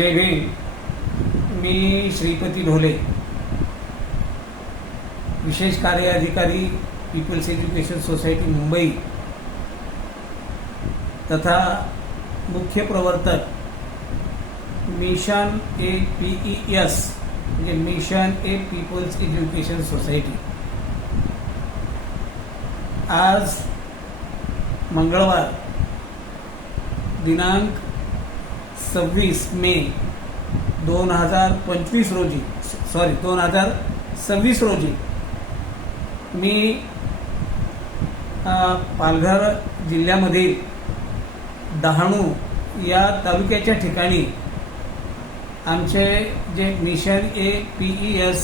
जय भीम. मी श्रीपती ढोले, विशेष कार्य अधिकारी, पीपल्स एज्युकेशन सोसायटी मुंबई तथा मुख्य प्रवर्तक मिशन APES म्हणजे मिशन ए पीपल्स एज्युकेशन सोसायटी. आज मंगळवार दिनांक 26 मे 2026 रोजी मी पालघर जिल्ह्यामधील डहाणू या तालुक्याच्या ठिकाणी आमचे जे मिशन APES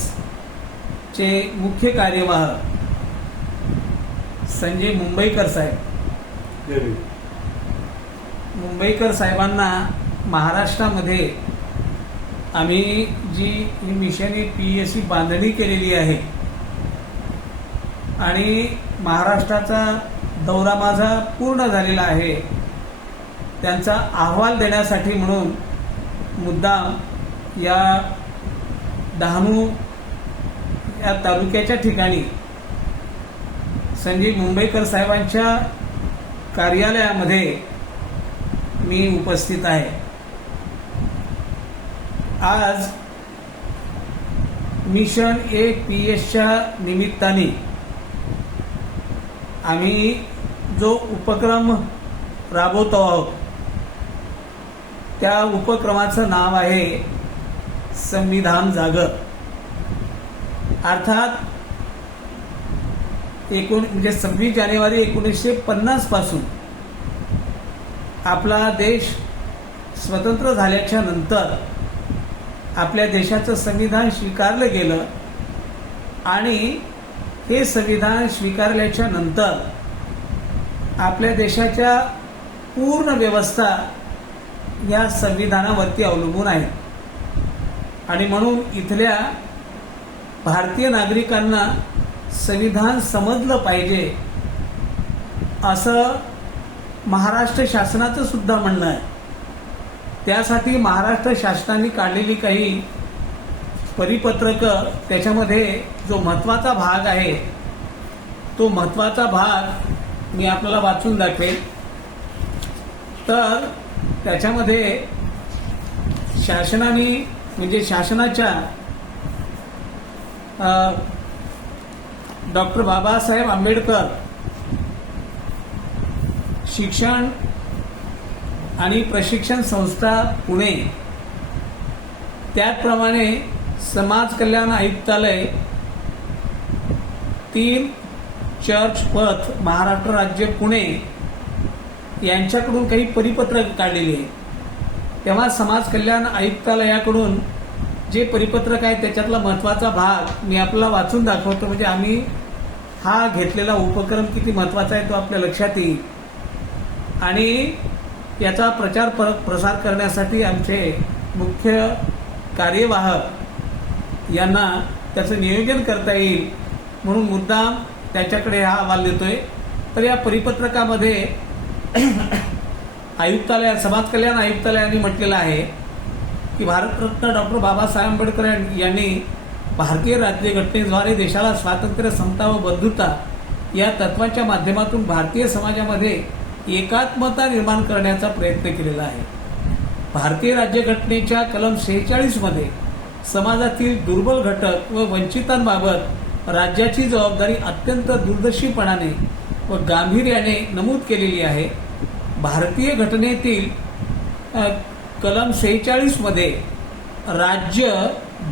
चे मुख्य कार्यवाह संजय मुंबईकर साहेबांना महाराष्ट्रामध्ये आम्ही जी ही मिशन APES बांधणी केलेली आहे आणि महाराष्ट्राचा दौरा माझा पूर्ण झालेला आहे, त्यांचा अहवाल देण्यासाठी म्हणून मुद्दाम या डहाणू या तालुक्याच्या ठिकाणी संजय मुंबईकर साहेबांच्या कार्यालयामध्ये मी उपस्थित आहे. आज मिशन APESच्या निमित्ताने आम्ही जो उपक्रम राबवतो आहोत त्या उपक्रमाचं नाव आहे संविधान जागर. अर्थात 26 जानेवारी 1950 पासून आपला देश स्वतंत्र झाल्याच्या नंतर आपल्या देशाचं संविधान स्वीकारलं गेलं आणि हे संविधान स्वीकारल्याच्या नंतर आपल्या देशाच्या पूर्ण व्यवस्था या संविधानावरती अवलंबून आहे आणि म्हणून इथल्या भारतीय नागरिकांना संविधान समजलं पाहिजे असं महाराष्ट्र शासनाचं सुद्धा म्हणणं आहे. त्यासाठी महाराष्ट्र शासनाने काढलेली काही परिपत्रकं, त्याच्यामध्ये जो महत्त्वाचा भाग आहे तो महत्त्वाचा भाग मी आपल्याला वाचून दाखवेन. तर त्याच्यामध्ये शासनाने म्हणजे शासनाच्या डॉक्टर बाबासाहेब आंबेडकर शिक्षण आणि प्रशिक्षण संस्था पुणे, त्याचप्रमाणे समाज कल्याण आयुक्तालय, 3 चर्च पथ महाराष्ट्र राज्य पुणे यांच्याकडून काही परिपत्रक काढलेली आहे. तेव्हा समाज कल्याण आयुक्तालयाकडून जे परिपत्रक आहे त्याच्यातला महत्त्वाचा भाग मी आपल्याला वाचून दाखवतो, म्हणजे आम्ही हा घेतलेला उपक्रम किती महत्त्वाचा आहे तो आपल्या लक्षात येईल आणि याचा प्रचार प्रसार करण्यासाठी आमचे मुख्य कार्यवाहक यांना त्याचं नियोजन करता येईल म्हणून मुद्दाम त्याच्याकडे हा अहवाल देतोय. तर या परिपत्रकामध्ये समाज कल्याण आयुक्तालयाने म्हटलेलं आहे की भारतरत्न डॉक्टर बाबासाहेब आंबेडकर यांनी भारतीय राज्यघटनेद्वारे देशाला स्वातंत्र्य, समता व बंधुता या तत्वाच्या माध्यमातून भारतीय समाजामध्ये एकात्मता निर्माण करण्याचा प्रयत्न केलेला आहे. भारतीय राज्यघटनेच्या कलम 46 मध्ये समाजातील दुर्बल घटक व वंचितांबाबत राज्याची जबाबदारी अत्यंत दूरदर्शीपणाने व गांभीर्याने नमूद केलेली आहे. भारतीय घटनेतील कलम 46 मध्ये राज्य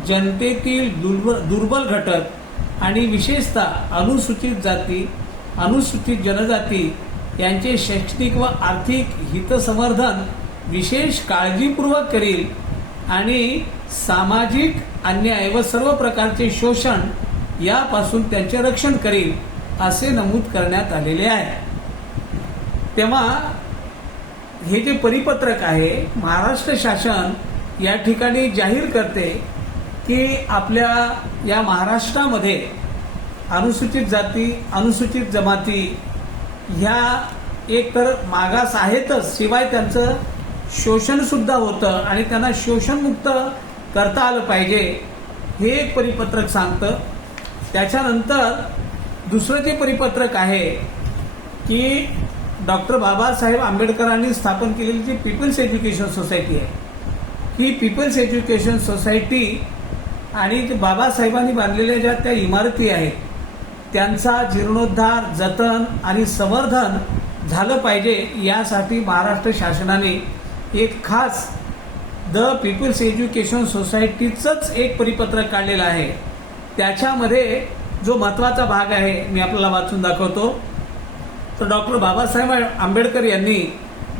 जनतेतील दुर्बल घटक आणि विशेषतः अनुसूचित जाती, अनुसूचित जनजाती यांचे शैक्षणिक व आर्थिक हितसंवर्धन विशेष काळजीपूर्वक करील आणि सामाजिक अन्याय व सर्व प्रकारचे शोषण यापासून त्यांचे रक्षण करील असे नमूद करण्यात आलेले आहे. तेव्हा हे जे परिपत्रक आहे महाराष्ट्र शासन या ठिकाणी जाहीर करते की आपल्या या महाराष्ट्रामध्ये अनुसूचित जाती, अनुसूचित जमाती ह्या एक तर मागास आहेतच, शिवाय त्यांचं शोषण सुद्धा होतं आणि त्यांना शोषणमुक्त करता आलं पाहिजे हे एक परिपत्रक सांगतं. त्याच्यानंतर दुसरं जे परिपत्रक आहे की डॉक्टर बाबासाहेब आंबेडकरांनी स्थापन केलेली जी पीपल्स एज्युकेशन सोसायटी आहे, ही पीपल्स एज्युकेशन सोसायटी आणि जे बाबासाहेबांनी बांधलेल्या ज्या त्या इमारती आहेत त्यांचा जीर्णोद्धार, जतन आणि संवर्धन झालं पाहिजे यासाठी महाराष्ट्र शासनाने एक खास द पीपल्स एज्युकेशन सोसायटीचंच एक परिपत्रक काढलेलं आहे. त्याच्यामध्ये जो महत्त्वाचा भाग आहे मी आपल्याला वाचून दाखवतो. तर डॉक्टर बाबासाहेब आंबेडकर यांनी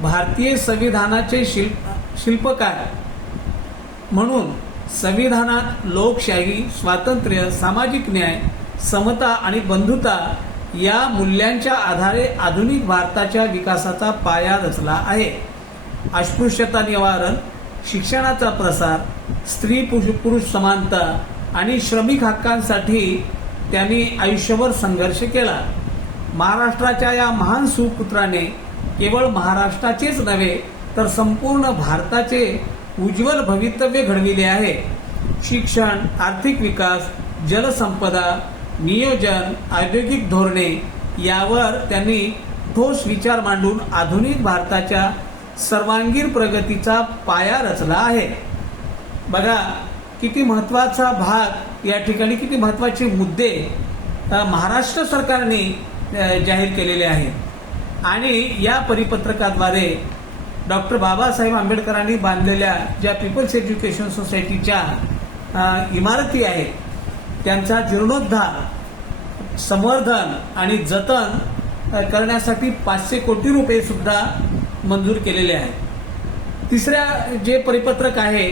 भारतीय संविधानाचे शिल्पकार म्हणून संविधानात लोकशाही, स्वातंत्र्य, सामाजिक न्याय, समता आणि बंधुता या मूल्यांच्या आधारे आधुनिक भारताच्या विकासाचा पाया रचला आहे. अस्पृश्यता निवारण, शिक्षणाचा प्रसार, स्त्री पुरुष समानता आणि श्रमिक हक्कांसाठी त्यांनी आयुष्यभर संघर्ष केला. महाराष्ट्राच्या या महान सुपुत्राने केवळ महाराष्ट्राचेच नव्हे तर संपूर्ण भारताचे उज्ज्वल भवितव्य घडविले आहे. शिक्षण, आर्थिक विकास, जलसंपदा, नियोजन, औद्योगिक धोरणे यावर त्यांनी ठोस विचार मांडून आधुनिक भारताच्या सर्वांगीण प्रगतीचा पाया रचला आहे. बघा किती महत्त्वाचा भाग या ठिकाणी, किती महत्त्वाचे मुद्दे महाराष्ट्र सरकारने जाहीर केलेले आहेत. आणि या परिपत्रकाद्वारे डॉक्टर बाबासाहेब आंबेडकरांनी बांधलेल्या ज्या पीपल्स एज्युकेशन सोसायटीच्या इमारती आहेत त्यांचा जीर्णोद्धार, संवर्धन आणि जतन करण्यासाठी 500 कोटी रुपये सुद्धा मंजूर केलेले आहेत. तिसऱ्या जे परिपत्रक आहे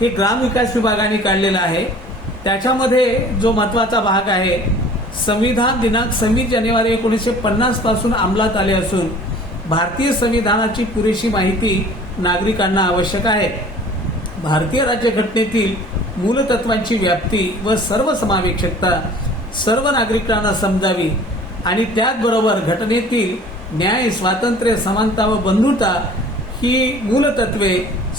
हे ग्रामविकास विभागाने काढलेलं आहे. त्याच्यामध्ये जो महत्त्वाचा भाग आहे, संविधान दिनांक 26 जानेवारी 1950 पासून अंमलात आले असून भारतीय संविधानाची पुरेशी माहिती नागरिकांना आवश्यक आहे. भारतीय राज्यघटनेतील मूलतत्वांची व्याप्ती व सर्वसमावेशकता सर्व नागरिकांना समजावी आणि त्याचबरोबर घटनेतील न्याय, स्वातंत्र्य, समानता व बंधुता ही मूलतत्वे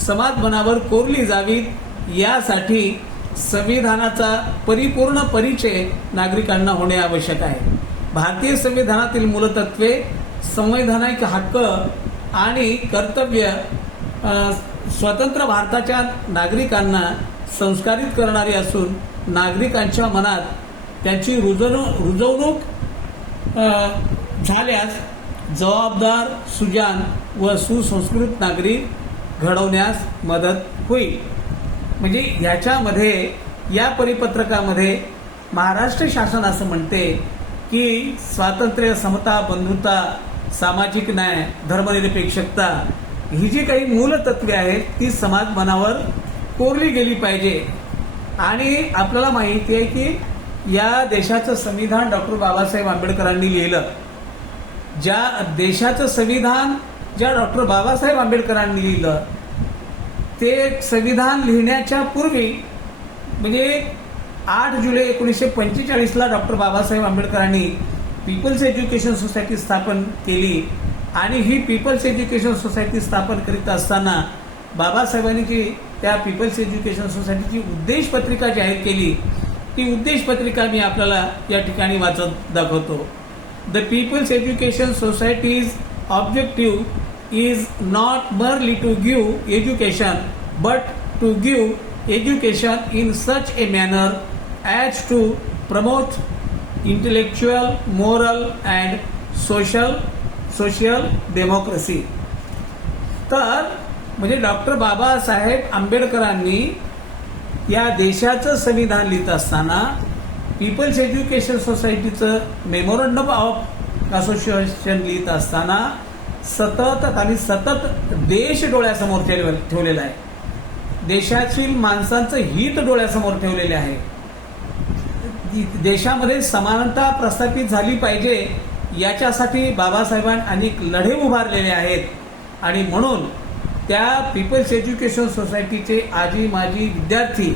समाजमनावर कोरली जावीत यासाठी संविधानाचा परिपूर्ण परिचय नागरिकांना होणे आवश्यक आहे. भारतीय संविधानातील मूलतत्वे, संवैधानिक हक्क आणि कर्तव्य स्वतंत्र भारताच्या नागरिकांना संस्कारित करणारी असून नागरिकांच्या मनात त्यांची रुजवणूक झाल्यास जबाबदार, सुजाण व सुसंस्कृत नागरिक घडवण्यास मदत होईल. म्हणजे याच्यामध्ये या परिपत्रकामध्ये महाराष्ट्र शासन असं म्हणते की स्वातंत्र्य, समता, बंधुता, सामाजिक न्याय, धर्मनिरपेक्षता ही जी काही मूलतत्वे आहेत ती समाज मनावर कोरली गेली पाहिजे. आणि आपल्याला माहिती आहे की या देशाचं संविधान डॉक्टर बाबासाहेब आंबेडकरांनी लिहिलं. ज्या देशाचं संविधान ज्या डॉक्टर बाबासाहेब आंबेडकरांनी लिहिलं ते संविधान लिहिण्याच्या पूर्वी म्हणजे 8 जुलै 1945ला डॉक्टर बाबासाहेब आंबेडकरांनी पीपल्स एज्युकेशन सोसायटी स्थापन केली. आणि ही पीपल्स एज्युकेशन सोसायटी स्थापन करीत असताना बाबासाहेबांनी जी त्या पीपल्स एज्युकेशन सोसायटीची उद्देश पत्रिका जाहीर केली ती उद्देश पत्रिका मी आपल्याला या ठिकाणी वाचत दाखवतो. The people's education society's objective is not merely to give education but to give education in such a manner as to promote intellectual, moral and social democracy. तर म्हणजे डॉक्टर बाबासाहेब आंबेडकरांनी या देशाचं संविधान लिहित असताना पीपल्स एज्युकेशन सोसायटीचं मेमोरंडम ऑफ असोसिएशन लिहित असताना सतत देश डोळ्यासमोर ठेवलेला आहे. देशातील माणसांचं हित डोळ्यासमोर ठेवलेले आहे. देशामध्ये समानता प्रस्थापित झाली पाहिजे याच्यासाठी बाबासाहेबांनी अनेक लढे उभारलेले आहेत. आणि म्हणून त्या पीपल्स एज्युकेशन सोसायटीचे आजी माजी विद्यार्थी,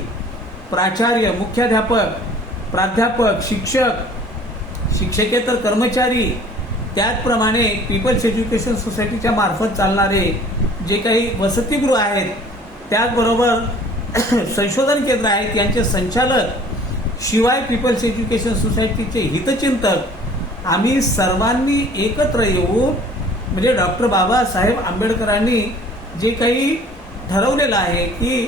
प्राचार्य, मुख्याध्यापक, प्राध्यापक, शिक्षक, शिक्षकेतर कर्मचारी, त्याचप्रमाणे पीपल्स एज्युकेशन सोसायटीच्या मार्फत चालणारे जे काही वसतिगृह आहेत, त्याचबरोबर संशोधन केंद्र आहेत, यांचे संचालक शिवाय पीपल्स एज्युकेशन सोसायटीचे हितचिंतक आम्ही सर्वांनी एकत्र येऊन म्हणजे डॉक्टर बाबासाहेब आंबेडकरांनी जे काही ठरवलेलं आहे की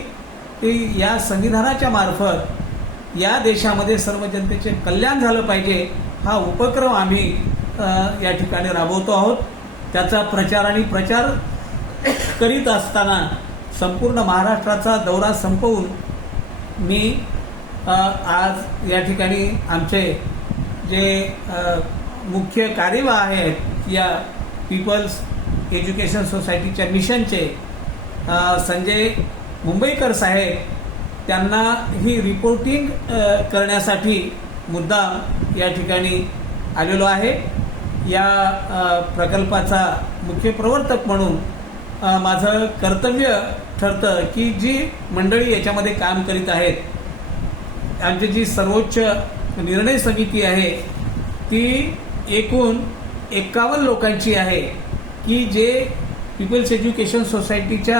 ते या संविधानाच्या मार्फत या देशामध्ये सर्व जनतेचे कल्याण झालं पाहिजे, हा उपक्रम आम्ही या ठिकाणी राबवतो आहोत. त्याचा प्रचार आणि प्रचार करीत असताना संपूर्ण महाराष्ट्राचा दौरा संपवून मी आज या ठिकाणी आमचे जे मुख्य कार्यवाह आहेत या पीपल्स एज्युकेशन सोसायटीच्या मिशनचे संजय मुंबईकर साहेब, त्यांना ही रिपोर्टिंग करण्यासाठी मुद्दाम या ठिकाणी आलेलो आहे. या प्रकल्पाचा मुख्य प्रवर्तक म्हणून माझं कर्तव्य ठरतं की जी मंडळी याच्यामध्ये काम करीत आहेत, आमची जी सर्वोच्च निर्णय समिती आहे ती एकूण 51 लोकांची आहे की जे पीपल्स एज्युकेशन सोसायटीच्या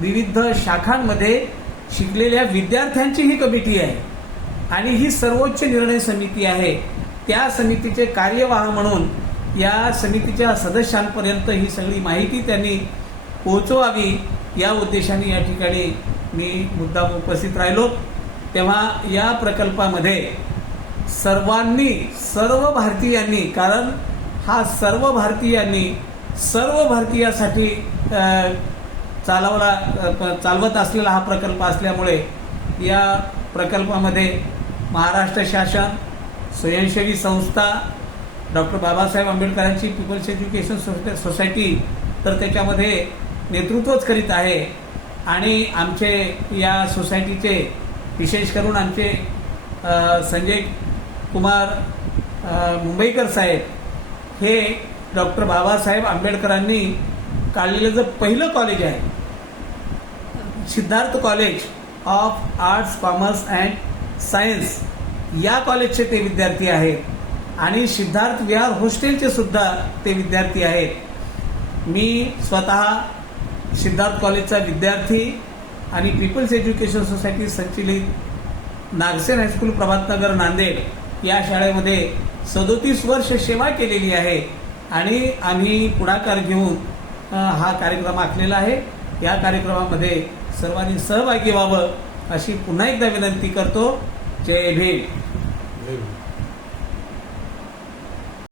विविध शाखांमध्ये शिकलेल्या विद्यार्थ्यांची ही कमिटी आहे आणि ही सर्वोच्च निर्णय समिती आहे. त्या समितीचे कार्यवाह म्हणून या समितीच्या सदस्यांपर्यंत ही सगळी माहिती त्यांनी पोहोचवावी या उद्देशाने या ठिकाणी मी मुद्दाम उपस्थित राहिलो. तेव्हा या प्रकल्पामध्ये सर्वांनी, सर्व भारतीयांनी, कारण हा सर्व भारतीयांनी सर्व भारतीयासाठी चालवत असलेला हा प्रकल्प असल्यामुळे या प्रकल्पामध्ये महाराष्ट्र शासन, स्वयंसेवी संस्था, डॉक्टर बाबासाहेब आंबेडकरांची पीपल्स एज्युकेशन सोसायटी तर त्याच्यामध्ये नेतृत्वच करीत आहे आणि आमचे या सोसायटीचे विशेष करून आमचे संजय कुमार मुंबईकर साहेब हे डॉक्टर बाबासाहेब आंबेडकरांनी काढलेलं जे पहिलं कॉलेज आहे, Siddharth college of arts, commerce and science, या कॉलेजचे ते विद्यार्थी आहेत आणि सिद्धार्थ विहार हॉस्टेलचे सुद्धा ते विद्यार्थी आहेत. मी स्वतः सिद्धार्थ कॉलेजचा विद्यार्थी आणि पीपल्स एज्युकेशन सोसायटी संचलित नागसेन हायस्कूल प्रभातनगर नांदेड या शाळेमध्ये 37 वर्ष सेवा केलेली आहे आणि आम्ही पुढाकार घेऊन हा कार्यक्रम आखलेला आहे. या कार्यक्रमामध्ये सर्वांनी सहभागी व्हावं अशी पुन्हा एकदा विनंती करतो. जय भीम.